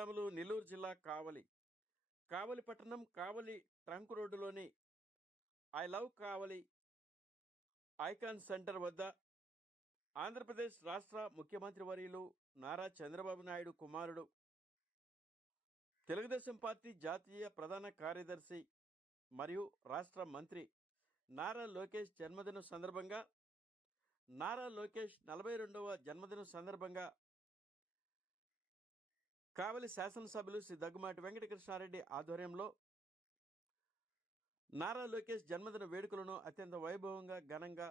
నెల్లూరు జిల్లా కావలి పట్టణం కావలి ట్రంక్ రోడ్డులోని I love Kavali icon centre వద్ద ఆంధ్రప్రదేశ్ రాష్ట్ర ముఖ్యమంత్రి వర్యులు నారా చంద్రబాబు నాయుడు కుమారుడు తెలుగుదేశం పార్టీ జాతీయ ప్రధాన కార్యదర్శి మరియు రాష్ట్ర మంత్రి నారా లోకేష్ జన్మదినం సందర్భంగా నారా లోకేష్ నలభై రెండవ జన్మదినం సందర్భంగా కావలి శాసనసభ్యులు శ్రీ దగ్గుమాటి వెంకటకృష్ణారెడ్డి ఆధ్వర్యంలో నారా లోకేష్ జన్మదిన వేడుకలను అత్యంత వైభవంగా ఘనంగా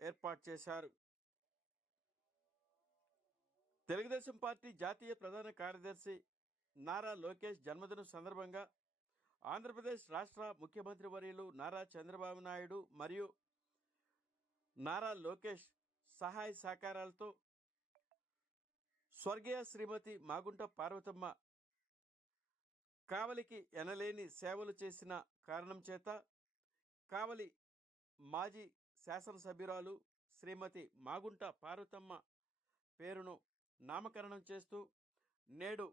ఏర్పాటు చేశారు. తెలుగుదేశం పార్టీ జాతీయ ప్రధాన కార్యదర్శి నారా లోకేష్ జన్మదినం సందర్భంగా ఆంధ్రప్రదేశ్ రాష్ట్ర ముఖ్యమంత్రి వర్యులు నారా చంద్రబాబు నాయుడు మరియు నారా లోకేష్ సహాయ సహకారాలతో స్వర్గీయ శ్రీమతి మాగుంట పార్వతమ్మ కావలికి ఎనలేని సేవలు చేసిన కారణం చేత కావలి మాజీ శాసనసభ్యురాలు శ్రీమతి మాగుంట పార్వతమ్మ పేరును నామకరణం చేస్తూ నేడు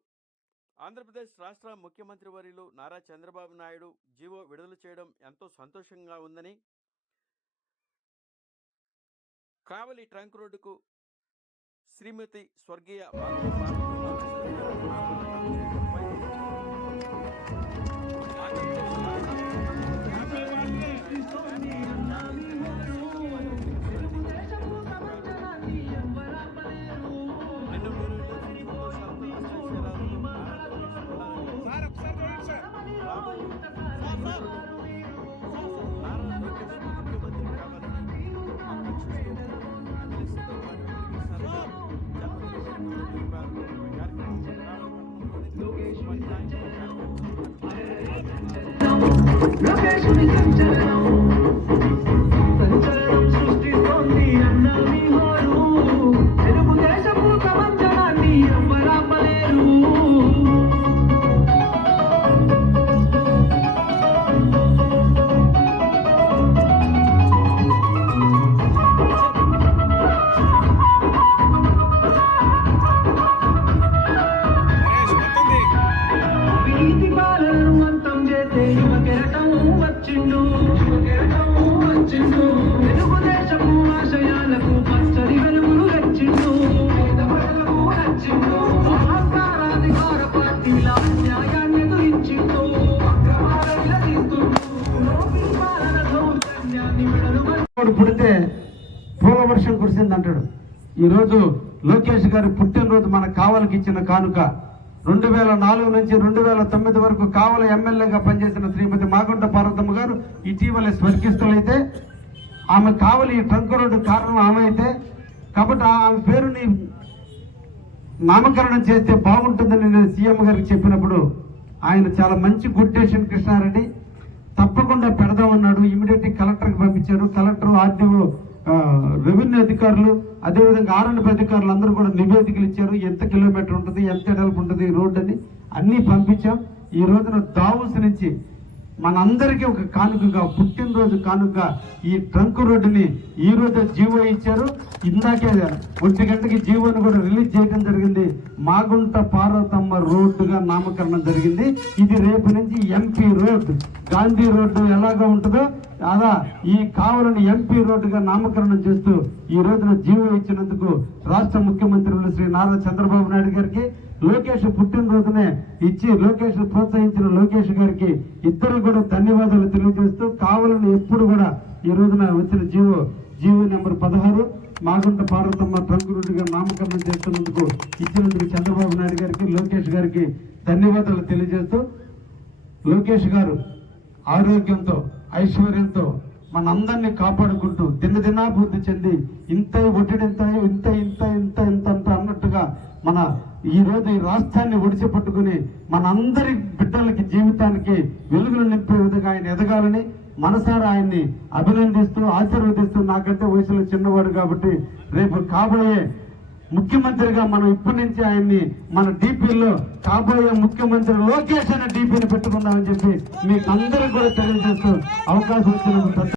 ఆంధ్రప్రదేశ్ రాష్ట్ర ముఖ్యమంత్రి వర్యులు నారా చంద్రబాబు నాయుడు జీవో విడుదల చేయడం ఎంతో సంతోషంగా ఉందని కావలి ట్రంక్ రోడ్డుకు శ్రీమతి స్వర్గీయ Look at you, you do. విడలు పుడితే పూల వర్షం కురిసింది అంటాడు. ఈరోజు లోకేష్ గారి పుట్టినరోజు మన కావలికి ఇచ్చిన కానుక. రెండు వేల నాలుగు నుంచి రెండు వేల తొమ్మిది వరకు కావల ఎమ్మెల్యేగా పనిచేసిన శ్రీమతి మాగుంట పార్వతమ్మ గారు ఇటీవల స్వర్గిస్తులైతే ఆమె కావలి ఈ ట్రంక్ రోడ్డు కారణం ఆమె అయితే. కాబట్టి ఆమె పేరుని నామకరణం చేస్తే బాగుంటుందని నేను సీఎం గారికి చెప్పినప్పుడు ఆయన చాలా మంచి గుడ్ డెసిషన్ కృష్ణారెడ్డి. తప్పకుండా పెడదామన్నాడు ఇమీడియట్ కలెక్టర్కి పంపించారు. కలెక్టర్ ఆర్డీఓ రెవెన్యూ అధికారులు అదేవిధంగా ఆర్ఎండ్బి అధికారులు అందరూ కూడా నివేదికలు ఇచ్చారు. ఎంత కిలోమీటర్ ఉంటుంది ఎంత ఎడల్పు ఉంటుంది రోడ్డు రోడ్ అని అన్నీ పంపించాం. ఈ రోజున దావుస్ నుంచి మనందరికీ ఒక కానుకగా పుట్టినరోజు కానుక ఈ ట్రంక్ రోడ్డుని ఈ రోజు జీవో ఇచ్చారు. ఇందాకే ఒంటి గంటకి జీవోని కూడా రిలీజ్ చేయడం జరిగింది. మాగుంట పార్వతమ్మ రోడ్డుగా నామకరణం జరిగింది. ఇది రేపు నుంచి ఎంపీ రోడ్ గాంధీ రోడ్డు ఎలాగా ఉంటుందో కాదా ఈ కావలను ఎంపీ రోడ్డుగా నామకరణం చేస్తూ ఈ రోజున జీవో ఇచ్చినందుకు రాష్ట్ర ముఖ్యమంత్రులు శ్రీ నారా చంద్రబాబు నాయుడు గారికి లోకేష్ పుట్టినరోజునే ఇచ్చి లోకేష్ ప్రోత్సహించిన లోకేష్ గారికి ఇద్దరు కూడా ధన్యవాదాలు తెలియజేస్తూ కావలను ఎప్పుడు కూడా ఈ రోజున వచ్చిన జీవో జీవో నెంబర్ పదహారు మాగుంట పార్వతమ్మ ట్రంక్ రోడ్డుగా నామకరణం చేస్తున్నందుకు ఇచ్చినందుకు చంద్రబాబు నాయుడు గారికి లోకేష్ గారికి ధన్యవాదాలు తెలియజేస్తూ లోకేష్ గారు ఆరోగ్యంతో ఐశ్వర్యంతో మనందరినీ కాపాడుకుంటూ దినదినాభివృద్ధి చెంది ఇంత ఒడ్డిడింత ఇంత ఇంత ఇంత ఇంత అంత అన్నట్టుగా మన ఈరోజు ఈ రాష్ట్రాన్ని ఒడిచి పట్టుకుని మనందరి బిడ్డలకి జీవితానికి వెలుగులు నింపే విధంగా ఆయన ఎదగాలని మనసారా ఆయన్ని అభినందిస్తూ ఆశీర్వదిస్తూ నాకంటే వయసులో చిన్నవాడు కాబట్టి రేపు కాబోయే ముఖ్యమంత్రిగా మనం ఇప్పటి నుంచి ఆయన్ని మన డీపీలో కాబోయే ముఖ్యమంత్రి లోకేష్ అనే డిపిని పెట్టుకుందామని చెప్పి మీకు అందరికి కూడా తెలియజేస్తూ అవకాశం ఇచ్చినందుకు